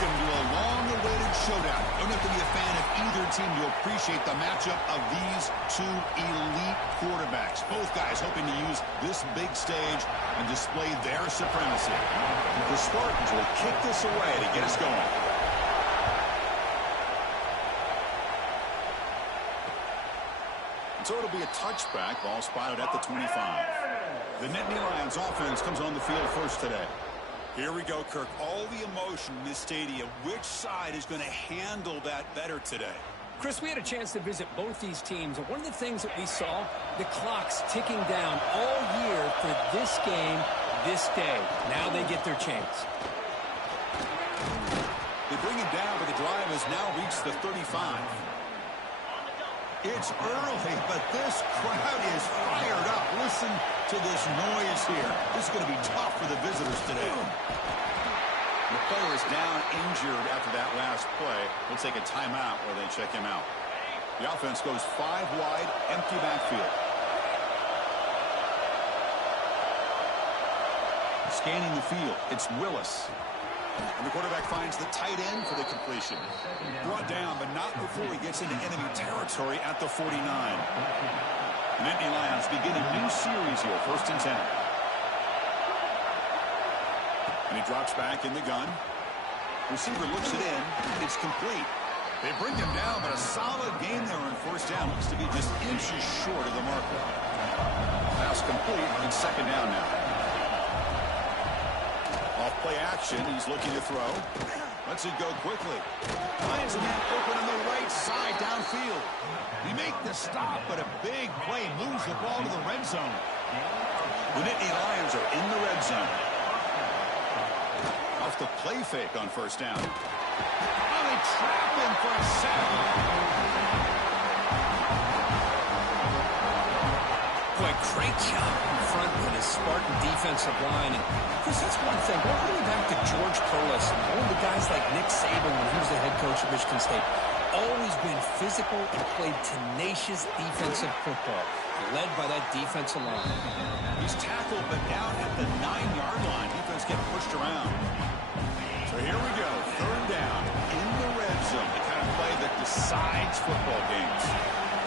Welcome to a long-awaited showdown. You don't have to be a fan of either team to appreciate the matchup of these two elite quarterbacks. Both guys hoping to use this big stage and display their supremacy. The Spartans will kick this away to get us going. So it'll be a touchback. Ball spotted at the 25. The Nittany Lions offense comes on the field first today. Here we go, Kirk. All the emotion in this stadium. Which side is going to handle that better today? Chris, we had a chance to visit both these teams, and one of the things that we saw, the clock's ticking down all year for this game, this day. Now they get their chance. They bring it down, but the drive has now reached the 35. It's early, but this crowd is fired up. Listen to this noise here. This is going to be tough for the visitors today. The player is down injured after that last play. We'll take a timeout where they check him out. The offense goes 5 wide, empty backfield. Scanning the field, it's Willis. And the quarterback finds the tight end for the completion. Brought down, but not before he gets into enemy territory at the 49. The Nittany Lions begin a new series here, 1st and 10. And he drops back in the gun. Receiver looks it in. It's complete. They bring him down, but a solid game there on 1st down. Looks to be just inches short of the marker. Pass complete, and 2nd down now. Off play action, he's looking to throw. Lets it go quickly. Finds a man open on the right side downfield. He make the stop, but a big play moves the ball to the red zone. The Nittany Lions are in the red zone. Off the play fake on 1st down. Oh, they trap him for a sack. Boy, great job in front with his Spartan defensive line. And Chris, that's one thing. Go all the way back to George Perlis and all the guys like Nick Saban when he was the head coach of Michigan State. Always been physical and played tenacious defensive football, led by that defensive line. He's tackled, but down at the 9-yard line. Defense getting pushed around. So here we go. 3rd down in the red zone. The kind of play that decides football games.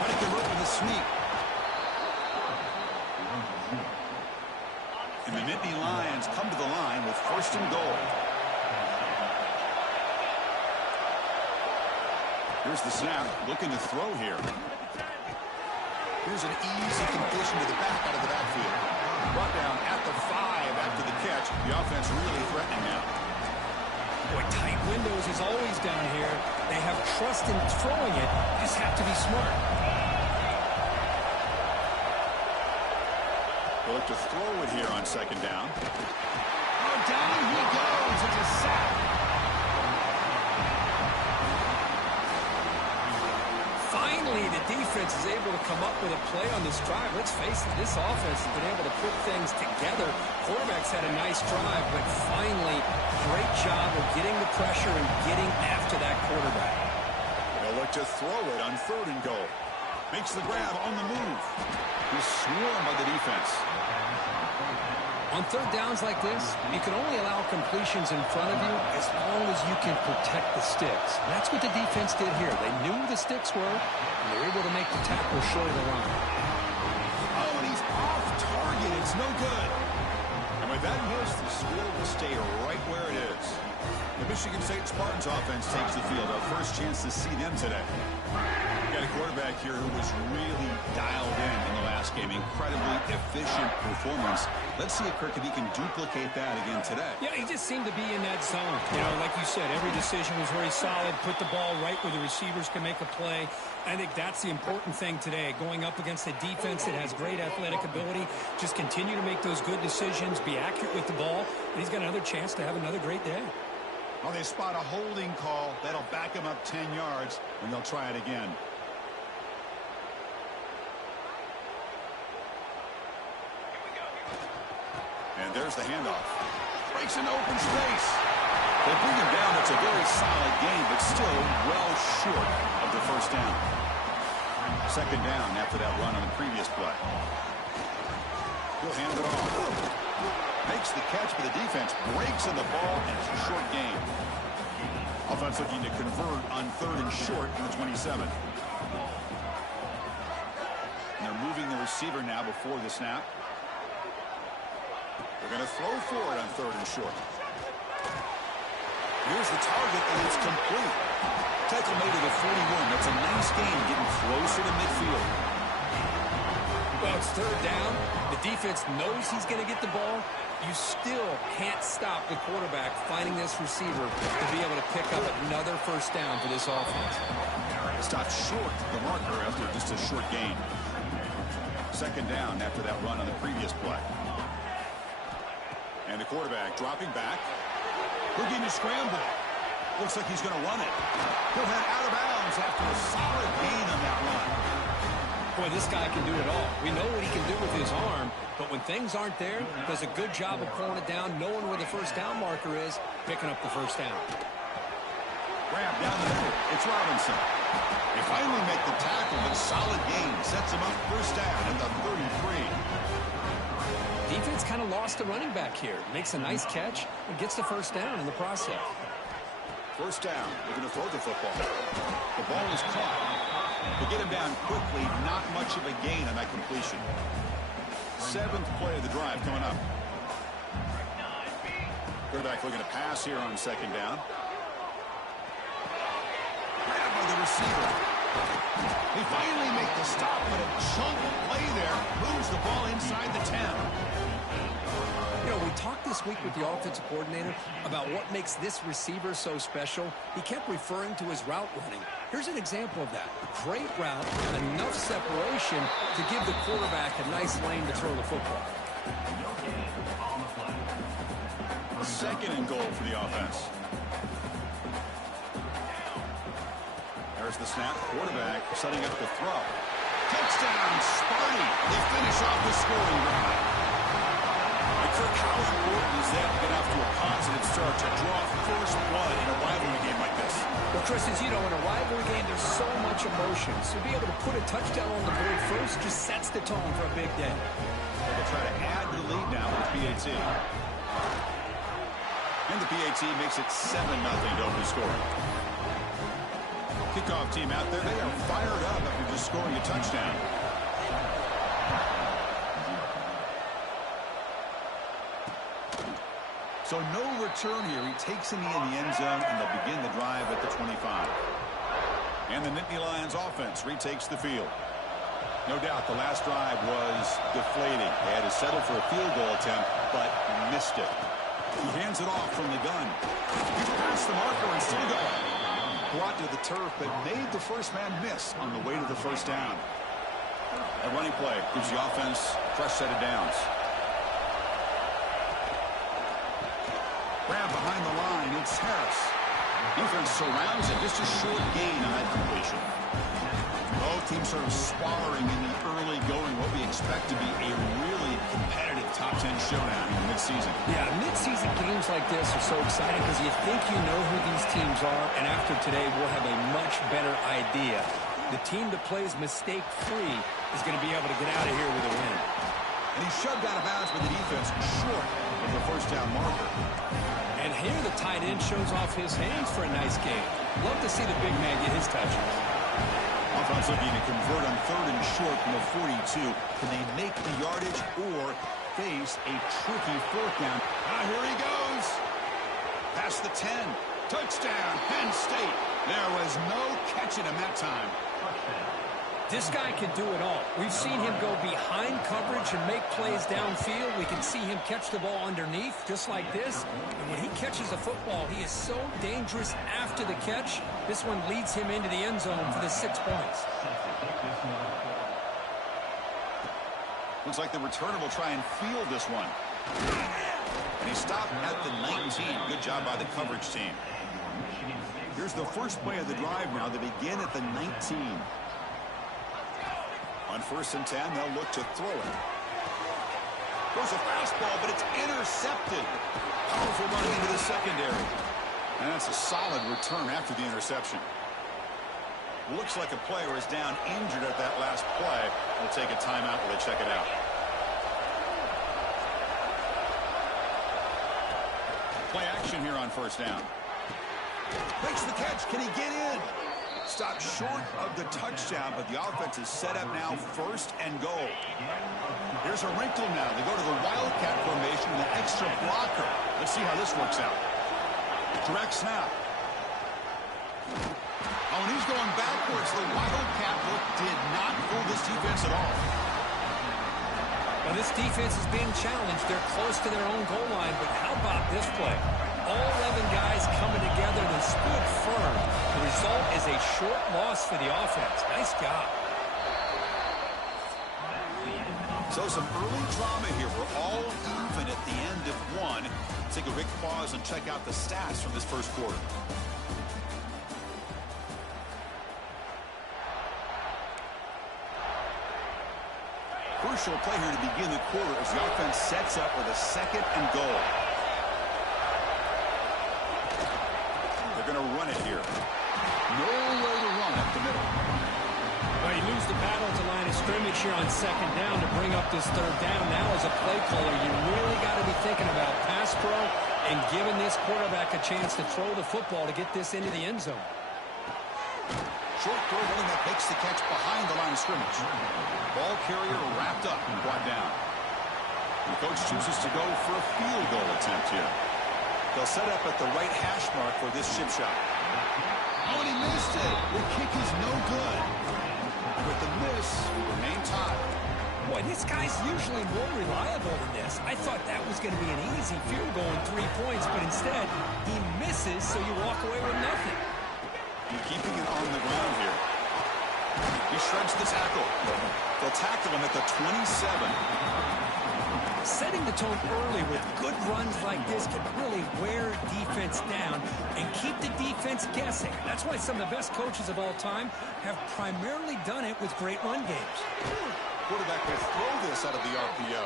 How to convert with a sweep. And the Nittany Lions come to the line with 1st and goal. Here's the snap, looking to throw here. Here's an easy completion to the back out of the backfield. Brought down at the 5 after the catch. The offense really threatening now. Boy, tight windows is always down here. They have trust in throwing it. Just have to be smart. They'll look to throw it here on 2nd down. Oh, down he goes. It's a sack. Finally, the defense is able to come up with a play on this drive. Let's face it, this offense has been able to put things together. Quarterback's had a nice drive, but finally, great job of getting the pressure and getting after that quarterback. They'll look to throw it on 3rd and goal. Makes the grab on the move. He's swarmed by the defense. On 3rd downs like this, you can only allow completions in front of you as long as you can protect the sticks. And that's what the defense did here. They knew the sticks were, and they were able to make the tackle short of the line. Oh, and he's off target. It's no good. And with that miss, the score will stay right where it is. The Michigan State Spartans offense takes the field. Our first chance to see them today. Got a quarterback here who was really dialed in the last game. Incredibly efficient performance. Let's see if Kirk, if he can duplicate that again today. Yeah, he just seemed to be in that zone. You know, like you said, every decision was very solid. Put the ball right where the receivers can make a play. I think that's the important thing today. Going up against a defense that has great athletic ability. Just continue to make those good decisions. Be accurate with the ball. And he's got another chance to have another great day. Well, they spot a holding call. That'll back him up 10 yards, and they'll try it again. And there's the handoff. Breaks into open space. They bring him down. It's a very solid game, but still well short of the 1st down. 2nd down after that run on the previous play. He'll hand it off. Makes the catch, but the defense breaks in the ball, and it's a short game. Offense looking to convert on 3rd and short in the 27. And they're moving the receiver now before the snap. They're going to throw for it on 3rd and short. Here's the target, and it's complete. Tackle made at the 41. That's a nice gain, getting closer to midfield. Well, it's 3rd down. The defense knows he's going to get the ball. You still can't stop the quarterback finding this receiver to be able to pick up another 1st down for this offense. Stopped short the marker after just a short gain. 2nd down after that run on the previous play. And the quarterback dropping back. Looking to scramble. Looks like he's going to run it. He'll head out of bounds after a solid gain on that run. Boy, this guy can do it all. We know what he can do with his arm, but when things aren't there, does a good job of pulling it down, knowing where the 1st down marker is, picking up the 1st down. Grab down the middle. It's Robinson. They finally make the tackle, but solid gain sets him up 1st down at the 33. Defense kind of lost a running back here. Makes a nice catch and gets the 1st down in the process. 1st down. They're going to throw the football. The ball is caught. To get him down quickly, not much of a gain on that completion. 7th play of the drive coming up. Quarterback looking to pass here on 2nd down. Grabbed by the receiver. They finally make the stop, but a chunk play there moves the ball inside the 10. You know, we talked this week with the offensive coordinator about what makes this receiver so special. He kept referring to his route running. Here's an example of that. Great route, enough separation to give the quarterback a nice lane to throw the football. 2nd and goal for the offense. There's the snap. Quarterback setting up the throw. Touchdown, Sparty. They finish off the scoring drive. Kirk, how important is that to get off to a positive start to draw 1st blood in a rivalry game like this? Well, Chris, as you know, in a rivalry game, there's so much emotion. So to be able to put a touchdown on the board first just sets the tone for a big day. They'll try to add to the lead now with PAT. And the PAT makes it 7-0 to open scoring. Kickoff team out there, they are fired up after just scoring a touchdown. So no return here. He takes him in the end zone, and they'll begin the drive at the 25. And the Nittany Lions offense retakes the field. No doubt the last drive was deflating. They had to settle for a field goal attempt, but missed it. He hands it off from the gun. He's past the marker and still going. Brought to the turf, but made the 1st man miss on the way to the 1st down. A running play gives the offense a fresh set of downs. Grab behind the line, it's Harris. Defense surrounds it, just a short gain on that completion. Both teams sort of sparring in the early going, what we expect to be a really competitive top 10 showdown in the midseason. Yeah, midseason games like this are so exciting because you think you know who these teams are, and after today we'll have a much better idea. The team that plays mistake-free is going to be able to get out of here with a win. And he's shoved out of bounds by the defense short of the 1st down marker. And here the tight end shows off his hands for a nice game. Love to see the big man get his touches. Offense looking to convert on 3rd and short from the 42. Can they make the yardage or face a tricky 4th down? Here he goes. Past the 10. Touchdown, Penn State. There was no catching him that time. This guy can do it all. We've seen him go behind coverage and make plays downfield. We can see him catch the ball underneath, just like this. And when he catches a football, he is so dangerous after the catch. This one leads him into the end zone for the 6 points. Looks like the returner will try and field this one. And he stopped at the 19. Good job by the coverage team. Here's the 1st play of the drive now. They begin at the 19. On 1st and 10, they'll look to throw it. Goes a fastball, but it's intercepted. Powerful running into the secondary. And that's a solid return after the interception. Looks like a player is down injured at that last play. We'll take a timeout while they check it out. Play action here on 1st down. Makes the catch. Can he get in? Stopped short of the touchdown, but the offense is set up now, first and goal. Here's a wrinkle now. They go to the Wildcat formation with an extra blocker. Let's see how this works out. Direct snap. Oh, and he's going backwards. The Wildcat look did not fool this defense at all. Well, this defense is being challenged. They're close to their own goal line, but how about this play? All 11 guys coming together and stood firm. The result is a short loss for the offense. Nice job. So some early drama here. We're all even at the end of one. Let's take a quick pause and check out the stats from this first quarter. Crucial play here to begin the quarter as the offense sets up with a second and goal. They're going to run it here. Nowhere to run up the middle. Well, you lose the battle at the line of scrimmage here on second down to bring up this third down. Now as a play caller, you really got to be thinking about pass pro and giving this quarterback a chance to throw the football to get this into the end zone. Short throw, running back makes the catch behind the line of scrimmage. Ball carrier wrapped up and brought down. The coach chooses to go for a field goal attempt here. They'll set up at the right hash mark for this chip shot. Oh, and he missed it. The kick is no good. With the miss, we remain tied. Boy, this guy's usually more reliable than this. I thought that was going to be an easy field goal in 3 points, but instead, he misses, so you walk away with nothing. Keeping it on the ground here. He shreds the tackle. They'll tackle him at the 27. Setting the tone early with good runs like this can really wear defense down and keep the defense guessing. That's why some of the best coaches of all time have primarily done it with great run games. Quarterback will throw this out of the RPO.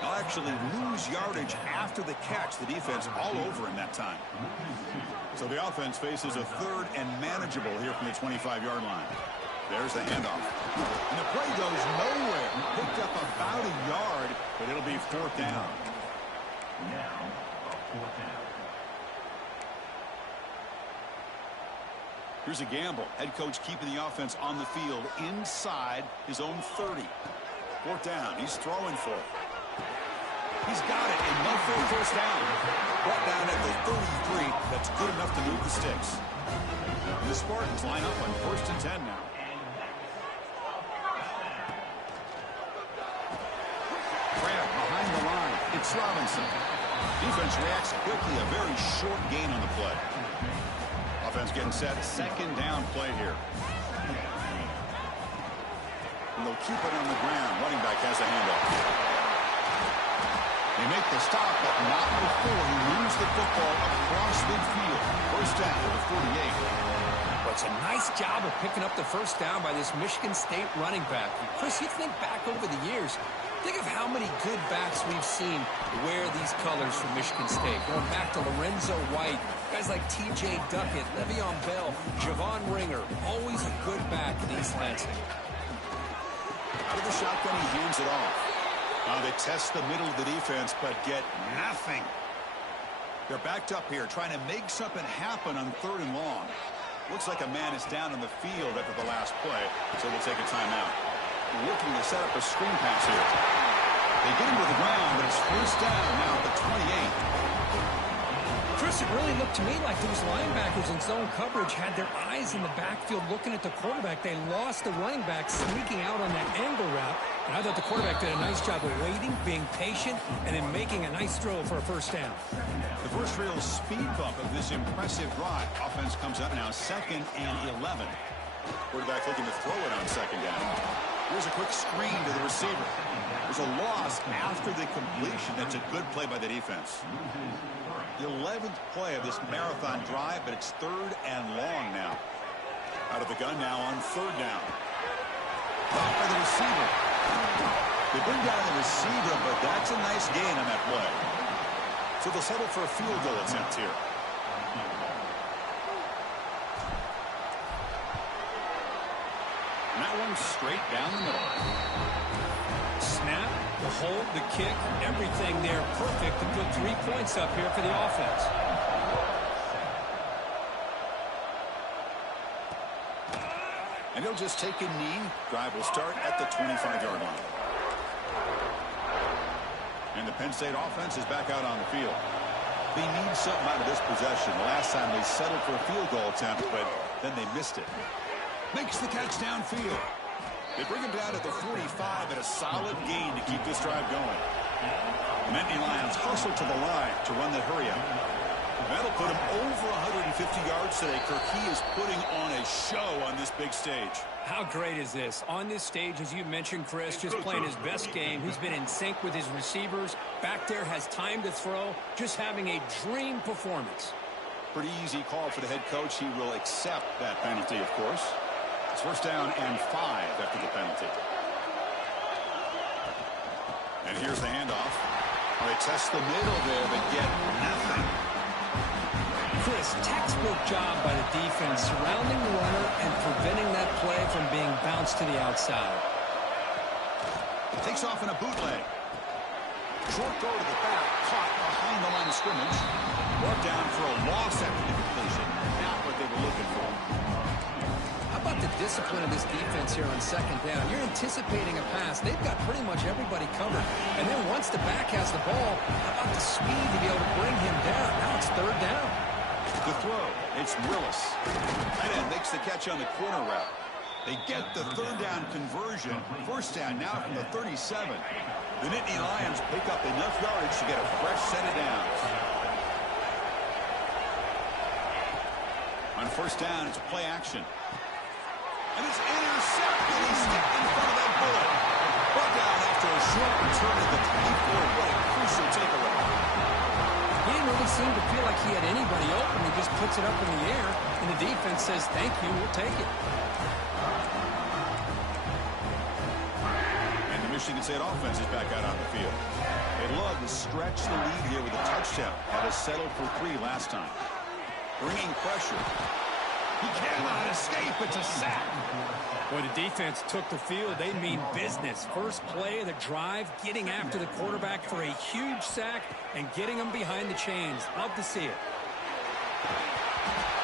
They'll actually lose yardage after the catch. The defense all over him that time. So the offense faces a third and manageable here from the 25-yard line. There's the handoff. And the play goes nowhere. Picked up about a yard, but it'll be fourth down. Now, fourth down. Here's a gamble. Head coach keeping the offense on the field inside his own 30. Fourth down. He's throwing for it. He's got it. Enough for a first down. Brought down at the 33. That's good enough to move the sticks. And the Spartans line up on first and 10 now. Grab behind the line. It's Robinson. Defense reacts quickly. A very short gain on the play. Offense getting set. Second down play here. And they'll keep it on the ground. Running back has a handoff. They make the stop, but not before he moves the football across midfield. First down to the 48. Well, it's a nice job of picking up the first down by this Michigan State running back. Chris, you think back over the years, think of how many good backs we've seen wear these colors for Michigan State. Going back to Lorenzo White, guys like T.J. Duckett, Le'Veon Bell, Javon Ringer. Always a good back in East Lansing. Out of the shotgun, he hands it off. They test the middle of the defense, but get nothing. They're backed up here, trying to make something happen on third and long. Looks like a man is down in the field after the last play, so they'll take a timeout. Looking to set up a screen pass here. They get him to the ground, but it's first down now at the 28. Chris, it really looked to me like those linebackers in zone coverage had their eyes in the backfield looking at the quarterback. They lost the running back sneaking out on that angle route. And I thought the quarterback did a nice job of waiting, being patient, and then making a nice throw for a first down. The first real speed bump of this impressive drive. Offense comes up now, 2nd and 11. Quarterback looking to throw it on second down. Here's a quick screen to the receiver. There's a loss after the completion. That's a good play by the defense. The 11th play of this marathon drive, but it's 3rd and long now. Out of the gun now on 3rd down. Caught by the receiver. They bring down the receiver, but that's a nice gain on that play. So they'll settle for a field goal attempt here. And that one's straight down the middle. Snap, the hold, the kick, everything there perfect to put 3 points up here for the offense. And he'll just take a knee. Drive will start at the 25-yard line. And the Penn State offense is back out on the field. They need something out of this possession. The last time they settled for a field goal attempt, but then they missed it. Makes the catch downfield. They bring him down at the 45 at a solid gain to keep this drive going. The Nittany Lions hustle to the line to run the hurry up. That'll put him over 150 yards today. Kirk, he is putting on a show on this big stage. How great is this? On this stage, as you mentioned, Chris, just playing his best game. He's been in sync with his receivers. Back there, has time to throw. Just having a dream performance. Pretty easy call for the head coach. He will accept that penalty, of course. It's first down and 5 after the penalty. And here's the handoff. They test the middle there, but get nothing. Chris, textbook job by the defense surrounding the runner and preventing that play from being bounced to the outside. Takes off in a bootleg. Short go to the back, caught behind the line of scrimmage. Brought down for a loss after the completion. Not what they were looking for. How about the discipline of this defense here on second down? You're anticipating a pass. They've got pretty much everybody covered. And then once the back has the ball, how about the speed to be able to bring him down? Now it's third down. The throw, it's Willis. Tight end makes the catch on the corner route. They get the third down conversion. First down now from the 37. The Nittany Lions pick up enough yardage to get a fresh set of downs. On first down, it's play action. And it's intercepted. He's stepped in front of that bullet. Brought down after a short return at the 24. What a crucial takeaway. He didn't really seem to feel like he had anybody open. He just puts it up in the air, and the defense says, thank you, we'll take it. And the Michigan State offense is back out on the field. They'd love to stretch the lead here with a touchdown. Had us settled for 3 last time. Bringing pressure. He cannot escape. It's a sack. Boy, the defense took the field. They mean business. First play of the drive, getting after the quarterback for a huge sack and getting him behind the chains. Love to see it.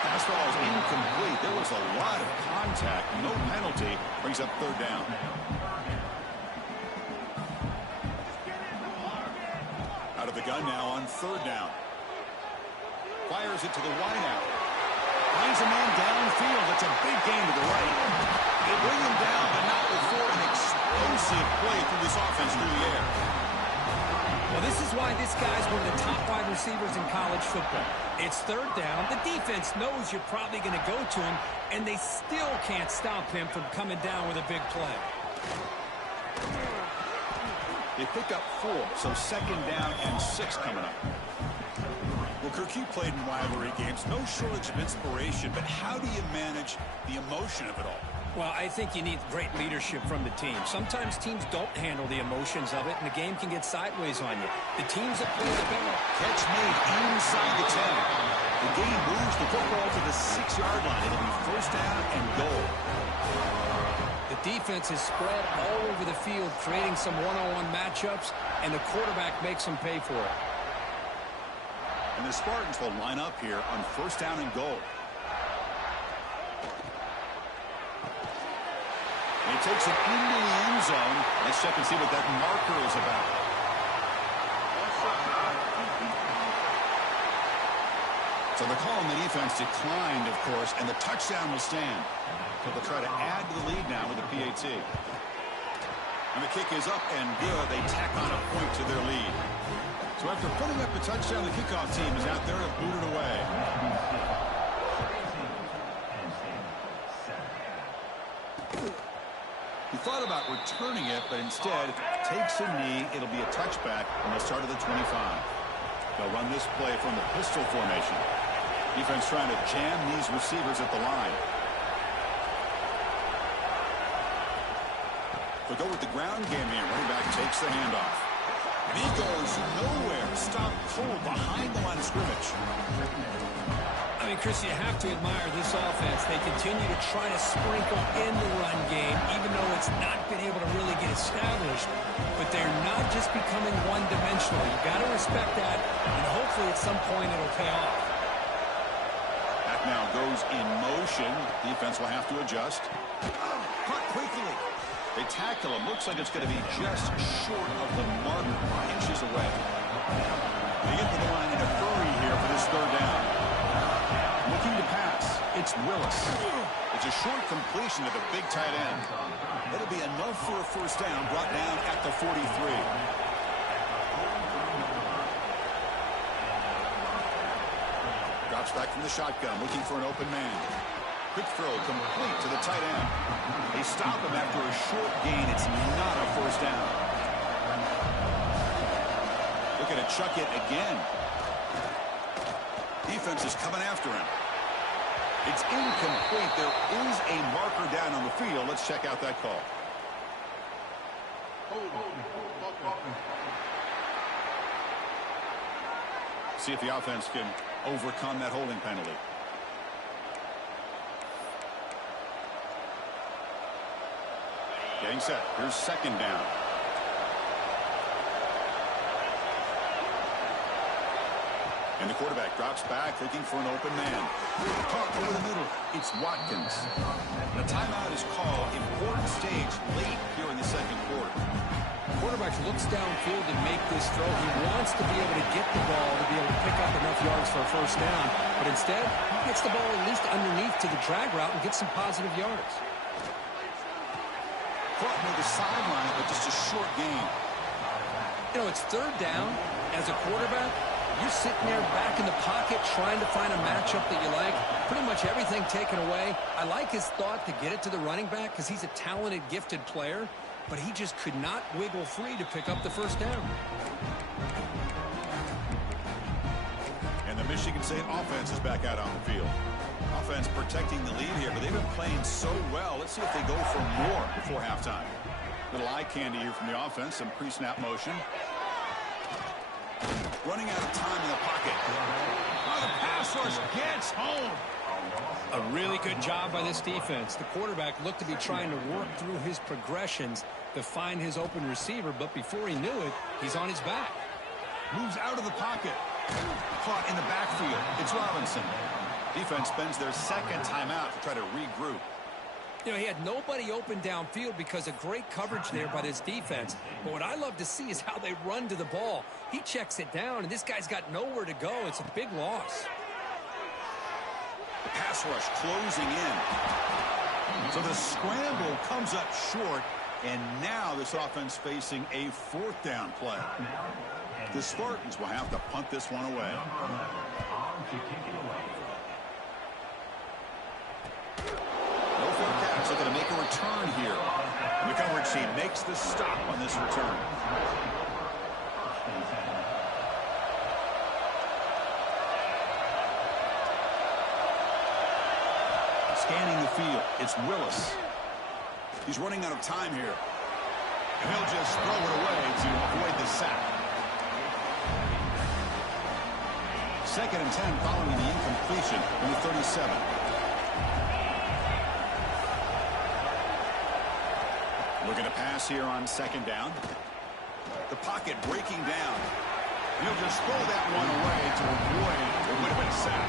Pass ball is incomplete. There was a lot of contact. No penalty. Brings up third down. Out of the gun now on third down. Fires it to the wideout. Finds a man downfield. It's a big gain to the right. They bring him down, but not before an explosive play through this offense through the air. Well, this is why this guy's one of the top 5 receivers in college football. It's third down. The defense knows you're probably going to go to him, and they still can't stop him from coming down with a big play. They pick up 4, so second down and 6 coming up. Well, Kirk, you played in rivalry games. No shortage of inspiration, but how do you manage the emotion of it all? Well, I think you need great leadership from the team. Sometimes teams don't handle the emotions of it, and the game can get sideways on you. The teams that play the better. Catch made inside the 10. The game moves the football to the 6-yard line. It'll be first down and goal. The defense is spread all over the field, creating some one-on-one matchups, and the quarterback makes them pay for it. And the Spartans will line up here on first down and goal. And he takes it into the end zone. Let's check and see what that marker is about. So the call on the defense declined, of course, and the touchdown will stand. So they'll try to add to the lead now with the PAT. And the kick is up and good. They tack on a point to their lead. So after putting up a touchdown, the kickoff team is out there to boot it away. He thought about returning it, but instead takes a knee. It'll be a touchback, and they'll start at the 25. They'll run this play from the pistol formation. Defense trying to jam these receivers at the line. They'll go with the ground game here. Running back takes the handoff. And he goes nowhere. Stop cold behind the line of scrimmage. I mean, Chris, you have to admire this offense. They continue to try to sprinkle in the run game, even though it's not been able to really get established. But they're not just becoming one-dimensional. You've got to respect that, and hopefully at some point it'll pay off. Back now goes in motion. Defense will have to adjust. skillfully. They tackle him. Looks like it's going to be just short of the mark, inches away. They get to the line in a hurry here for this third down. Looking to pass. It's Willis. It's a short completion to the big tight end. It'll be enough for a first down, brought down at the 43. Drops back from the shotgun, looking for an open man. Quick throw, complete to the tight end. They stop him after a short gain. It's not a first down. Looking to chuck it again. Defense is coming after him. It's incomplete. There is a marker down on the field. Let's check out that call. See if the offense can overcome that holding penalty. Getting set. Here's second down. And the quarterback drops back, looking for an open man. Caught over the middle. It's Watkins. The timeout is called. Important stage late here in the second quarter. The quarterback looks downfield to make this throw. He wants to be able to get the ball to be able to pick up enough yards for a first down. But instead, he gets the ball at least underneath to the drag route and gets some positive yards. Caught near the sideline, but just a short gain. You know, it's third down. As a quarterback, you're sitting there back in the pocket trying to find a matchup that you like. Pretty much everything taken away. I like his thought to get it to the running back because he's a talented, gifted player, but he just could not wiggle free to pick up the first down. And the Michigan State offense is back out on the field. Offense protecting the lead here, but they've been playing so well. Let's see if they go for more before halftime. Little eye candy here from the offense, some pre-snap motion. Running out of time in the pocket. Oh, the pass rush gets home. A really good job by this defense. The quarterback looked to be trying to work through his progressions to find his open receiver, but before he knew it, he's on his back. Moves out of the pocket. Caught in the backfield. It's Robinson. Defense spends their second timeout to try to regroup. You know, he had nobody open downfield because of great coverage there by this defense. But what I love to see is how they run to the ball. He checks it down, and this guy's got nowhere to go. It's a big loss. The pass rush closing in. So the scramble comes up short, and now this offense facing a fourth down play. The Spartans will have to punt this one away. Looking to make a return here. And the coverage team makes the stop on this return. Scanning the field, it's Willis. He's running out of time here. And he'll just throw it away to avoid the sack. 2nd and 10 following the incompletion from the 37. Looking to pass here on second down. The pocket breaking down. He'll just throw that one away to avoid what would have been a sack.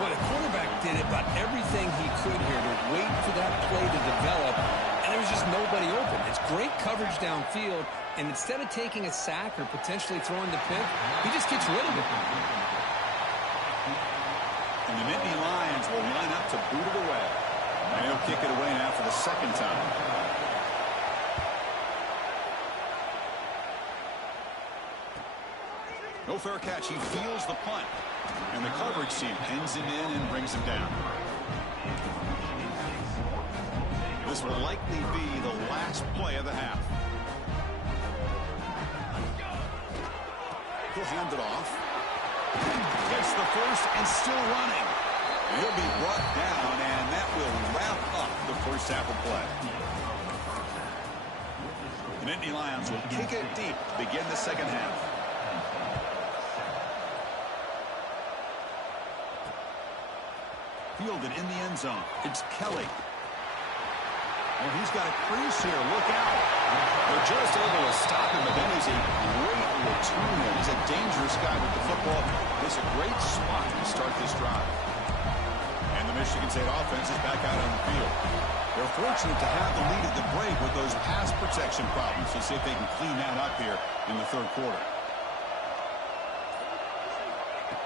Well, the quarterback did about everything he could here to wait for that play to develop, and there was just nobody open. It's great coverage downfield, and instead of taking a sack or potentially throwing the pick, he just gets rid of it. And the Nittany Lions will line up to boot it away. And he'll kick it away now for the second time. No fair catch. He feels the punt. And the coverage team pins him in and brings him down. This will likely be the last play of the half. He'll hand it off. Gets the first and still running. And he'll be brought down, and that will wrap up the first half of play. The Nittany Lions will kick it deep to begin the second half. Fielded in the end zone. It's Kelly. And he's got a crease here. Look out. They're just able to stop him, but that is a great return. He's a dangerous guy with the football. It's a great spot to start this drive. And the Michigan State offense is back out on the field. They're fortunate to have the lead at the break with those pass protection problems. Let's see if they can clean that up here in the third quarter.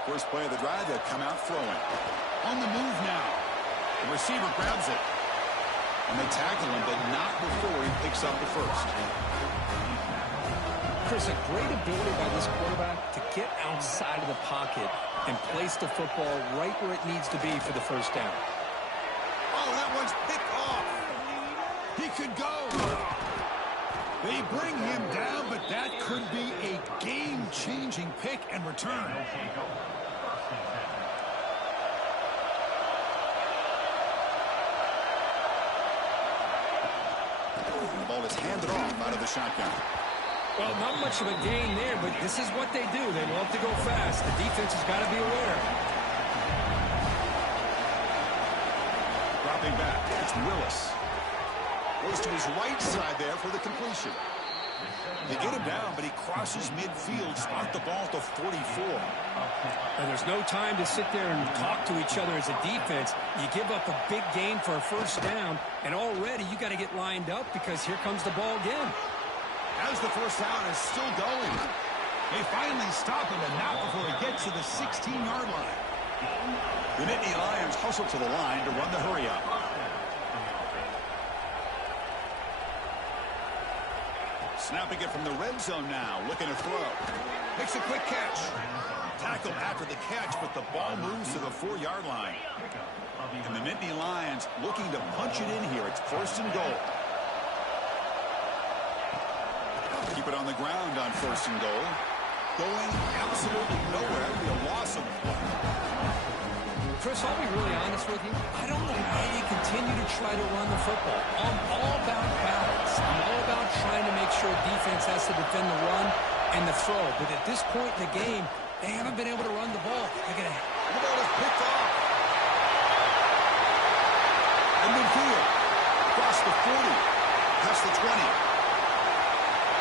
First play of the drive, they'll come out throwing. On the move now. The receiver grabs it. And they tackle him, but not before he picks up the first. Chris, a great ability by this quarterback to get outside of the pocket and place the football right where it needs to be for the first down. Oh, that one's picked off. He could go. They bring him down, but that could be a game-changing pick and return. The ball is handed off out of the shotgun. Well, not much of a gain there, but this is what they do. They love to go fast. The defense has got to be aware. Dropping back, it's Willis. Goes to his right side there for the completion. They get him down, but he crosses midfield, spot the ball to 44. And there's no time to sit there and talk to each other as a defense. You give up a big gain for a first down, and already you got to get lined up because here comes the ball again. As the first down is still going. They finally stop him, and not before he gets to the 16-yard line. The Nittany Lions hustle to the line to run the hurry-up. Snapping it from the red zone now, looking to throw. Makes a quick catch. Tackled after the catch, but the ball moves to the 4-yard line. And the Nittany Lions looking to punch it in here. It's first and goal. Keep it on the ground on first and goal. Going absolutely nowhere. It'll be a loss on the play. Chris, I'll be really honest with you. I don't know why they continue to try to run the football. I'm all about balance. I'm all about trying to make sure defense has to defend the run and the throw. But at this point in the game, they haven't been able to run the ball. The ball is picked off. And midfield. Across the 40. Past the 20.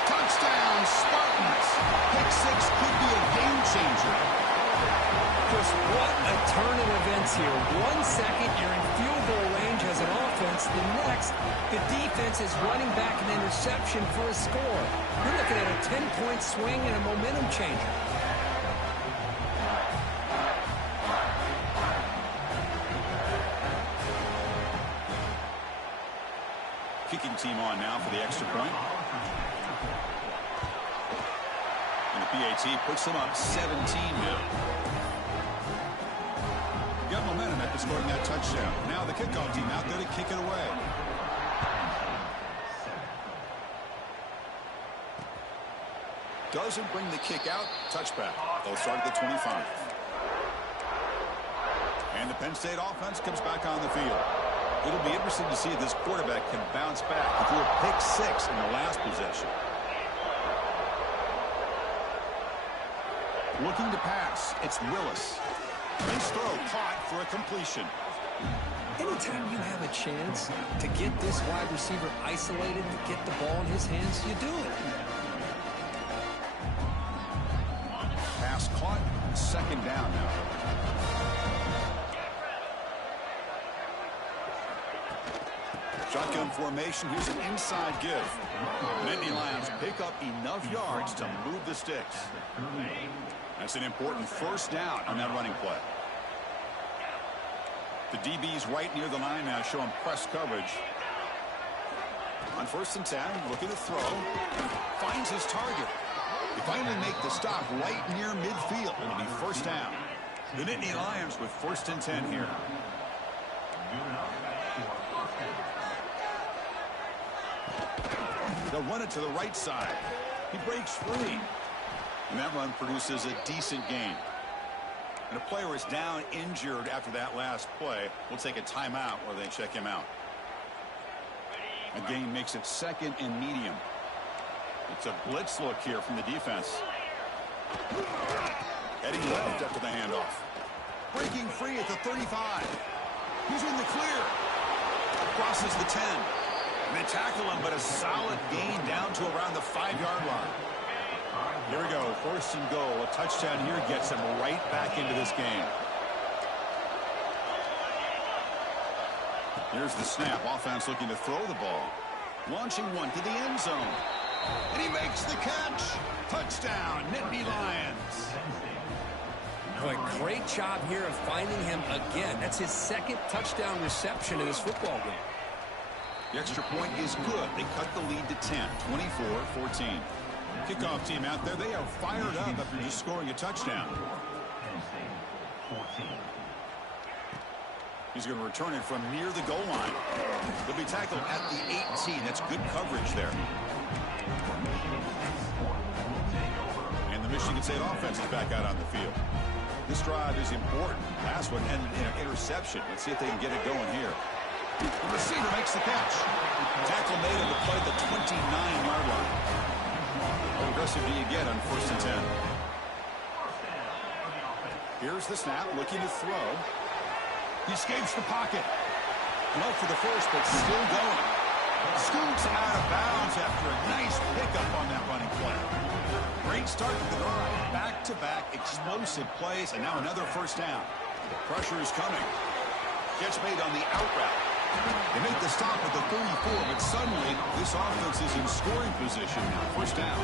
Touchdown, Spartans. Pick six could be a game changer. Chris, what a turn of events here. 1 second, you're in field goal range as an offense. The next, the defense is running back an interception for a score. You're looking at a 10-point swing and a momentum changer. Kicking team on now for the extra point. And the PAT puts them up 17-0. Got momentum after scoring that touchdown. Now the kickoff team out there to kick it away. Doesn't bring the kick out. Touchback. They'll start at the 25. And the Penn State offense comes back on the field. It'll be interesting to see if this quarterback can bounce back. He threw a pick six in the last possession. Looking to pass. It's Willis. Nice throw caught for a completion. Anytime you have a chance to get this wide receiver isolated, to get the ball in his hands, you do it. Pass caught. Second down now. Shotgun formation. Here's an inside give. Nittany Lions pick up enough yards to move the sticks. That's an important first down on that running play. The DB's right near the line now, showing press coverage. On first and 10, looking to throw. Finds his target. They finally make the stop right near midfield. It'll be first down. The Nittany Lions with first and 10 here. They'll run it to the right side. He breaks free. And that run produces a decent gain. And a player is down injured after that last play. We'll take a timeout where they check him out. A gain makes it second and medium. It's a blitz look here from the defense. Heading left after the handoff. Breaking free at the 35. He's in the clear. Crosses the 10. And they tackle him, but a solid gain down to around the 5-yard line. Here we go, first and goal. A touchdown here gets him right back into this game. Here's the snap. Offense looking to throw the ball. Launching one to the end zone. And he makes the catch. Touchdown, Nittany Lions. Boy, great job here of finding him again. That's his second touchdown reception in this football game. The extra point is good. They cut the lead to 10, 24-14. Kickoff team out there, they are fired up after just scoring a touchdown. He's going to return it from near the goal line. He'll be tackled at the 18. That's good coverage there. And the Michigan State offense is back out on the field. This drive is important. Last one ended in an interception. Let's see if they can get it going here. The receiver makes the catch. Tackle made on the play at the 29-yard line. How aggressive do you get on 1st and 10? Here's the snap, looking to throw. He escapes the pocket. Low for the first, but still going. Scoots out of bounds after a nice pickup on that running play. Great start to the drive. Back-to-back explosive plays, and now another first down. Pressure is coming. Catch made on the out route. They make the stop at the 34, but suddenly this offense is in scoring position now. First down.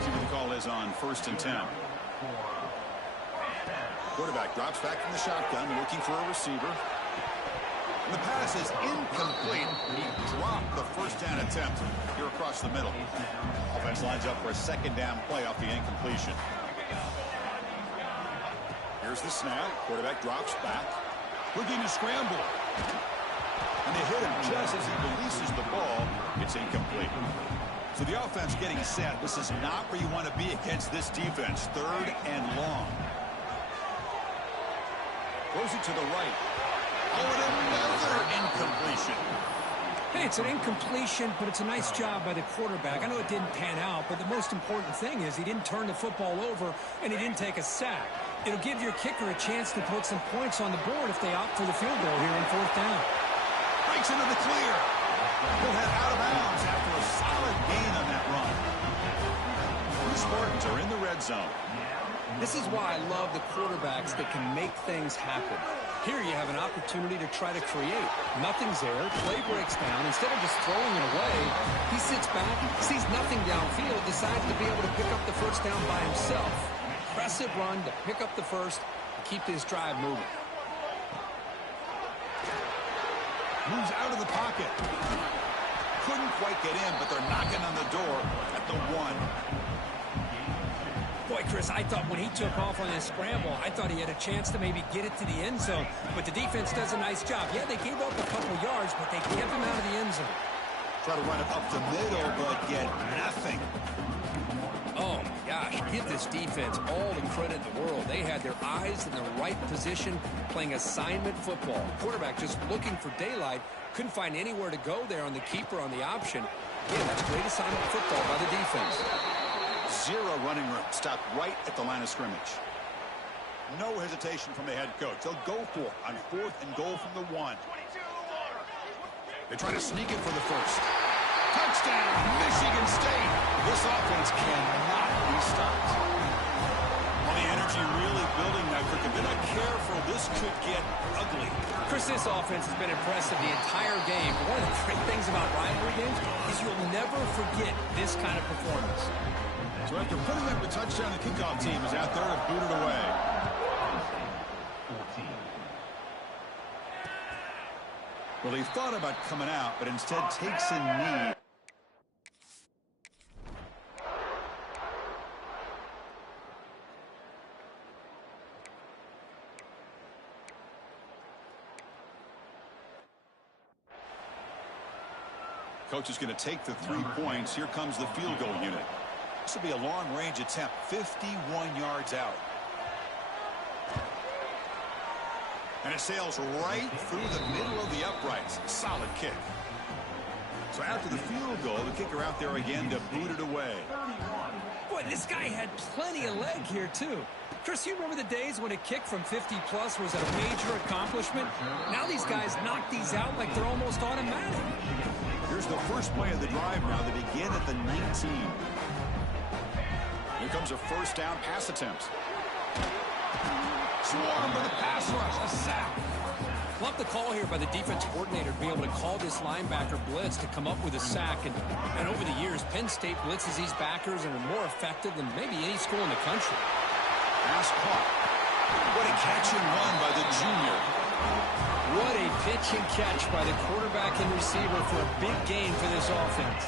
See what the call is on 1st and 10. Quarterback drops back from the shotgun, looking for a receiver. And the pass is incomplete. He dropped the first down attempt here across the middle. Offense lines up for a second down play off the incompletion. Here's the snap. Quarterback drops back. Looking to scramble. And they hit him just as he releases the ball. It's incomplete. So the offense getting set. This is not where you want to be against this defense. 3rd and long. Throws it to the right. Oh, and another incompletion. Hey, it's an incompletion, but it's a nice job by the quarterback. I know it didn't pan out, but the most important thing is he didn't turn the football over and he didn't take a sack. It'll give your kicker a chance to put some points on the board if they opt for the field goal here on 4th down. Breaks into the clear. He'll head out of bounds after a solid gain on that run. The Spartans are in the red zone. This is why I love the quarterbacks that can make things happen. Here you have an opportunity to try to create. Nothing's there. Play breaks down. Instead of just throwing it away, he sits back, sees nothing downfield, decides to be able to pick up the first down by himself. Impressive run to pick up the first and keep this drive moving. Moves out of the pocket. Couldn't quite get in, but they're knocking on the door at the 1. Boy, Chris, I thought when he took off on this scramble, I thought he had a chance to maybe get it to the end zone. But the defense does a nice job. Yeah, they gave up a couple yards, but they kept him out of the end zone. Try to run it up the middle, but get nothing. Oh, my gosh. Give this defense all the credit in the world. They had their eyes in the right position, playing assignment football. Quarterback just looking for daylight. Couldn't find anywhere to go there on the keeper on the option. Yeah, that's great assignment football by the defense. 0 running room. Stopped right at the line of scrimmage. No hesitation from the head coach. They'll go for it on 4th and goal from the 1. They try to sneak it for the first. Touchdown, Michigan State. This offense cannot be stopped. Well, the energy really building now. If they're not careful, this could get ugly. Chris, this offense has been impressive the entire game. But one of the great things about rivalry games is you'll never forget this kind of performance. So after putting up the touchdown, the kickoff team is out there to boot it away. Well, he thought about coming out, but instead takes a knee. Coach is going to take the 3 points. Here comes the field goal unit. This will be a long-range attempt, 51 yards out. And it sails right through the middle of the uprights. Solid kick. So after the field goal, the kicker out there again to boot it away. Boy, this guy had plenty of leg here, too. Chris, you remember the days when a kick from 50-plus was a major accomplishment? Now these guys knock these out like they're almost automatic. Here's the first play of the drive now. They begin at the 19. Here comes a first down pass attempt. Swarm with a pass rush, a sack. Love the call here by the defense coordinator to be able to call this linebacker blitz to come up with a sack. And over the years, Penn State blitzes these backers and are more effective than maybe any school in the country. Pass caught. What a catch and run by the junior. What a pitch and catch by the quarterback and receiver for a big gain for this offense.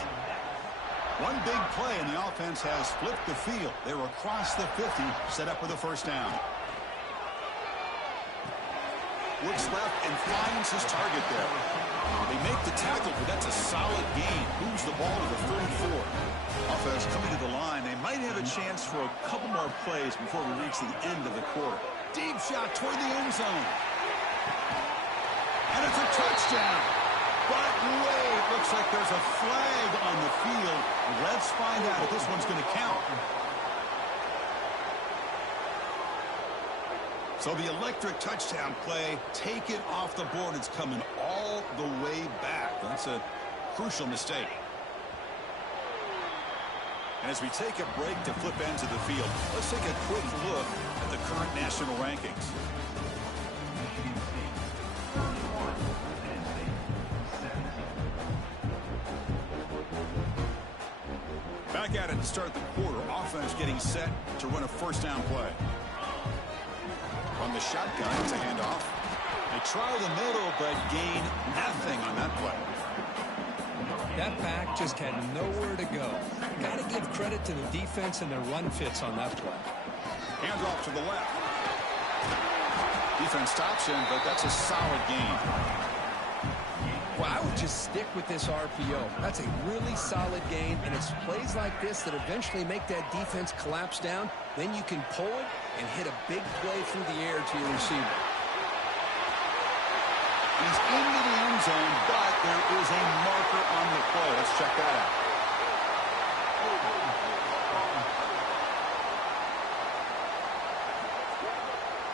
One big play, and the offense has flipped the field. They're across the 50, set up with a first down. Looks left and finds his target there. They make the tackle, but that's a solid gain. Moves the ball to the 34. Offense coming to the line. They might have a chance for a couple more plays before we reach the end of the quarter. Deep shot toward the end zone. And it's a touchdown. But wait, looks like there's a flag on the field. Let's find out if this one's going to count. So the electric touchdown play, taken off the board. It's coming all the way back. That's a crucial mistake. And as we take a break to flip ends of the field, let's take a quick look at the current national rankings. Back at it to start the quarter. Offense getting set to run a first down play. From the shotgun, it's a handoff. They try the middle, but gain nothing on that play. That back just had nowhere to go. Got to give credit to the defense and their run fits on that play. Handoff to the left. Defense stops him, but that's a solid gain. Well, I would just stick with this RPO. That's a really solid gain, and it's plays like this that eventually make that defense collapse down. Then you can pull it and hit a big play through the air to your receiver. He's into the end zone, but there is a marker on the play. Let's check that out.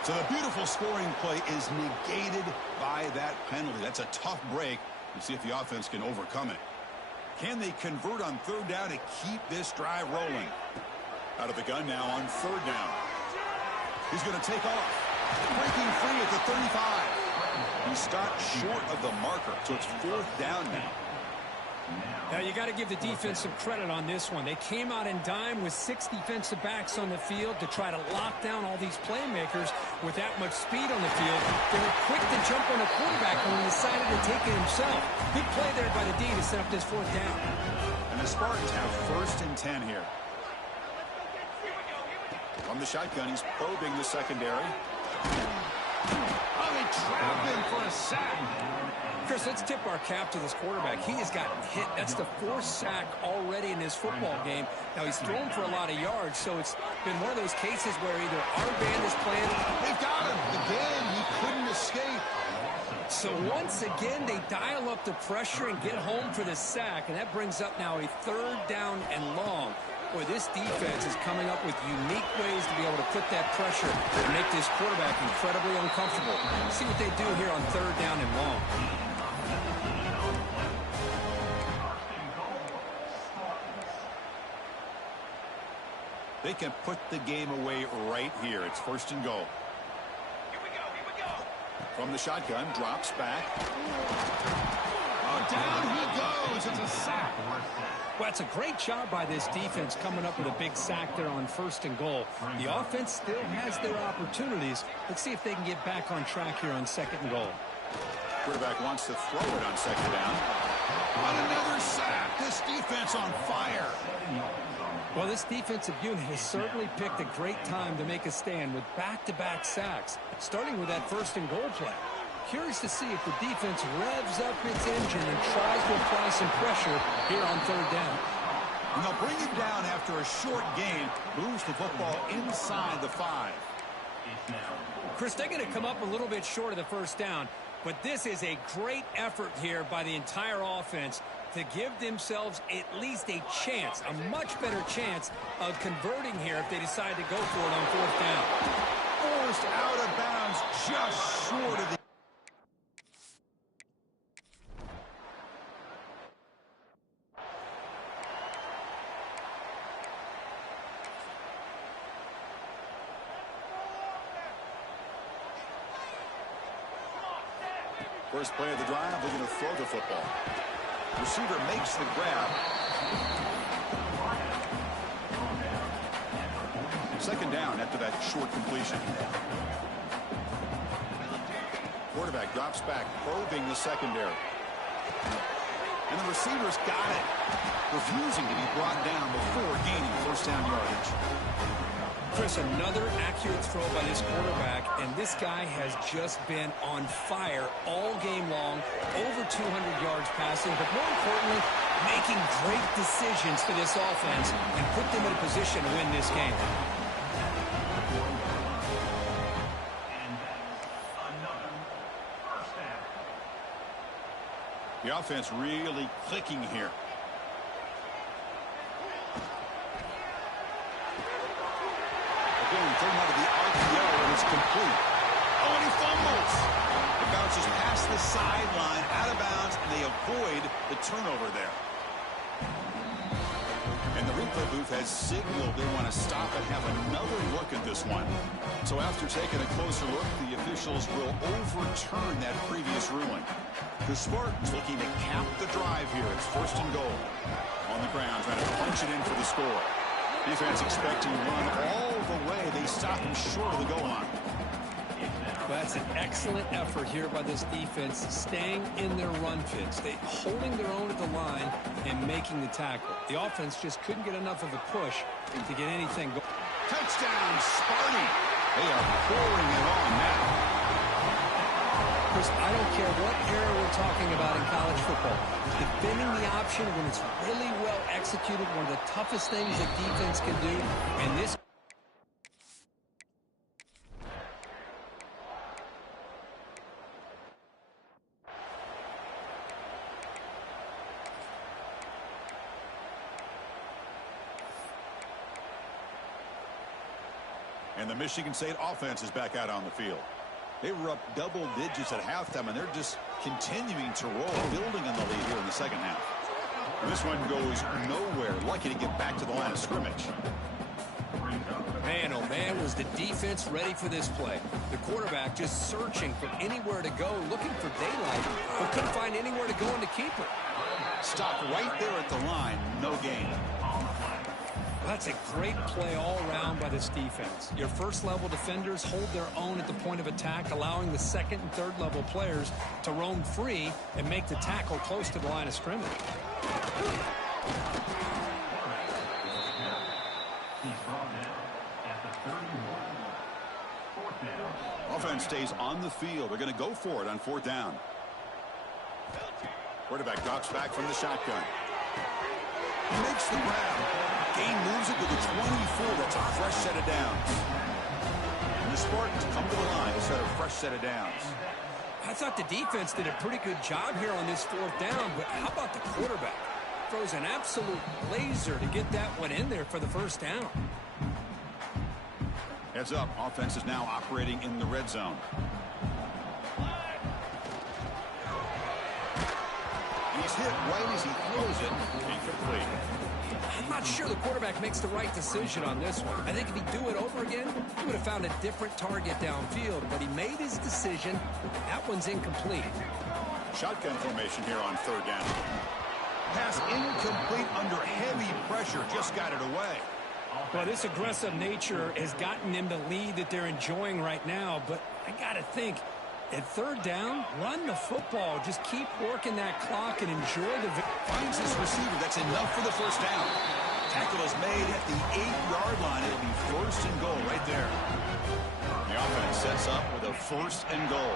So the beautiful scoring play is negated by that penalty. That's a tough break. We'll see if the offense can overcome it. Can they convert on third down to keep this drive rolling? Out of the gun now on third down. He's going to take off. Breaking free at the 35. He stopped short of the marker, so it's fourth down now. Now, you got to give the defense some credit on this one. They came out in dime with 6 defensive backs on the field to try to lock down all these playmakers with that much speed on the field. They were quick to jump on the quarterback when he decided to take it himself. Good play there by the D to set up this fourth down. And the Spartans have first and 10 here. From the shotgun, he's probing the secondary. Oh, they trap him for a sack. Chris, let's tip our cap to this quarterback. He has gotten hit. That's the 4th sack already in this football game. Now, he's thrown for a lot of yards, so it's been one of those cases where either our band is playing. They've got him. Again, he couldn't escape. So once again, they dial up the pressure and get home for the sack, and that brings up now a third down and long. Boy, this defense is coming up with unique ways to be able to put that pressure and make this quarterback incredibly uncomfortable. Let's see what they do here on third down and long. They can put the game away right here. It's first and goal. Here we go. From the shotgun, drops back. Oh, down he goes. It's a sack. Well, it's a great job by this defense coming up with a big sack there on first and goal. The offense still has their opportunities. Let's see if they can get back on track here on second and goal. Quarterback wants to throw it on second down. On another sack. This defense on fire. Well, this defensive unit has certainly picked a great time to make a stand with back-to-back sacks, starting with that first and goal play. Curious to see if the defense revs up its engine and tries to apply some pressure here on third down. And they'll bring him down after a short gain. Moves the football inside the 5. Chris, they're going to come up a little bit short of the first down, but this is a great effort here by the entire offense to give themselves at least a chance, a much better chance of converting here if they decide to go for it on fourth down. Forced out of bounds just short of the... First play of the drive, they're going to throw the football. Receiver makes the grab. Second down after that short completion. Quarterback drops back, probing the secondary. And the receiver's got it, refusing to be brought down before gaining first down yardage. Chris, another accurate throw by this quarterback, and this guy has just been on fire all game long, over 200 yards passing, but more importantly, making great decisions for this offense and put them in a position to win this game. The offense really clicking here. Again, thrown out of the RPO, and it's complete. Oh, and he fumbles. It bounces past the sideline, out of bounds, and they avoid the turnover there. And the replay booth has signaled they want to stop and have another look at this one. So after taking a closer look, the officials will overturn that previous ruling. The Spartans looking to cap the drive here. It's first and goal. On the ground, trying to punch it in for the score. Defense expecting run all the way. They stop him short of the goal line. Well, that's an excellent effort here by this defense, staying in their run fits. They holding their own at the line and making the tackle. The offense just couldn't get enough of a push to get anything going. Touchdown, Sparty. They are pouring it on now. Chris, I don't care what era we're talking about in college football. Defending the option when it's really well executed, one of the toughest things that defense can do. And this and the Michigan State offense is back out on the field. They were up double digits at halftime, and they're just continuing to roll, building on the lead here in the second half. And this one goes nowhere. Lucky to get back to the line of scrimmage. Man, oh man, was the defense ready for this play. The quarterback just searching for anywhere to go, looking for daylight, but couldn't find anywhere to go in the keeper. Stopped right there at the line, no gain. That's a great play all around by this defense. Your first-level defenders hold their own at the point of attack, allowing the second and third-level players to roam free and make the tackle close to the line of scrimmage. Offense stays on the field. They're going to go for it on fourth down. Quarterback drops back from the shotgun. He makes the grab. Gain moves it to the 24. That's a fresh set of downs. And the Spartans come to the line to set a fresh set of downs. I thought the defense did a pretty good job here on this fourth down, but how about the quarterback? Throws an absolute laser to get that one in there for the first down. Heads up, offense is now operating in the red zone. He's hit right as he throws it. Incomplete. I'm not sure the quarterback makes the right decision on this one. I think if he'd do it over again, he would have found a different target downfield, but he made his decision. That one's incomplete. Shotgun formation here on third down. Pass incomplete under heavy pressure. Just got it away. Well, this aggressive nature has gotten them the lead that they're enjoying right now, but I got to think, at third down, run the football. Just keep working that clock and enjoy the victory. Finds his receiver. That's enough for the first down. Tackle is made at the 8-yard line. It'll be first and goal right there. The offense sets up with a first and goal.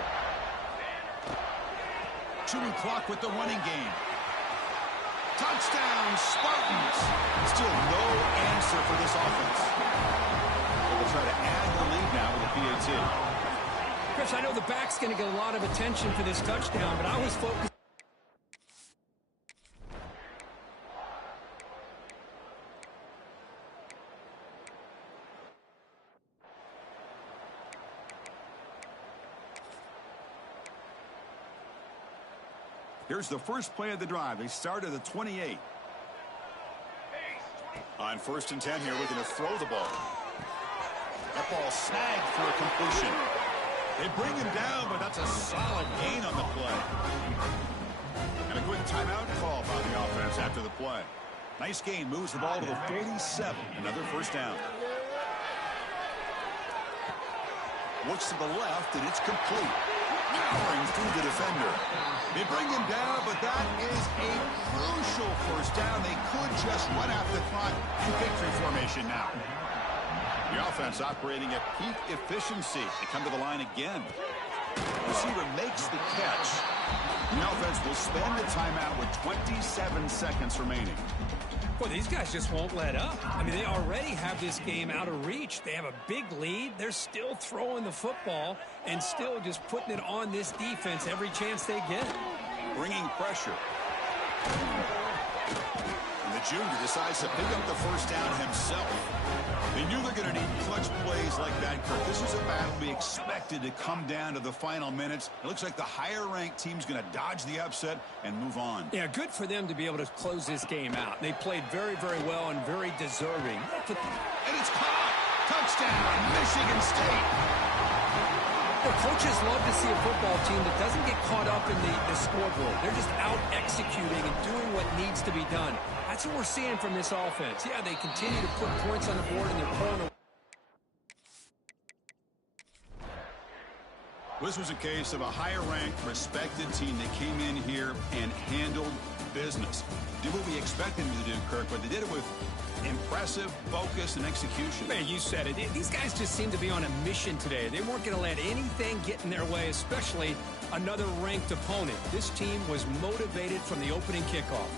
Chewing clock with the running game. Touchdown, Spartans. Still no answer for this offense. They'll try to add the lead now with a PAT. Chris, I know the back's going to get a lot of attention for this touchdown, but I was focused. Here's the first play of the drive. They start at the 28. On first and 10 here, looking to throw the ball. That ball snagged for a completion. They bring him down, but that's a solid gain on the play. And a quick timeout call by the offense after the play. Nice gain, moves the ball to the 47. Another first down. Looks to the left, and it's complete. Powering through the defender. They bring him down, but that is a crucial first down. They could just run out the clock in victory formation now. The offense operating at peak efficiency. They come to the line again. Receiver makes the catch. The offense will spend a timeout with 27 seconds remaining. Boy, these guys just won't let up. I mean, they already have this game out of reach. They have a big lead. They're still throwing the football and still just putting it on this defense every chance they get. Bringing pressure. And the junior decides to pick up the first down himself. They knew they're going to need clutch plays like that, Kirk. This is a battle we expected to come down to the final minutes. It looks like the higher-ranked team's going to dodge the upset and move on. Yeah, good for them to be able to close this game out. They played very, very well and very deserving. And it's caught. Touchdown, Michigan State. The coaches love to see a football team that doesn't get caught up in the scoreboard. They're just out executing and doing what needs to be done. That's what we're seeing from this offense. Yeah, they continue to put points on the board, and they're pulling away. This was a case of a higher-ranked, respected team that came in here and handled business. Did what we expected them to do, Kirk, but they did it with impressive focus and execution. Man, you said it. These guys just seem to be on a mission today. They weren't going to let anything get in their way, especially another ranked opponent. This team was motivated from the opening kickoff.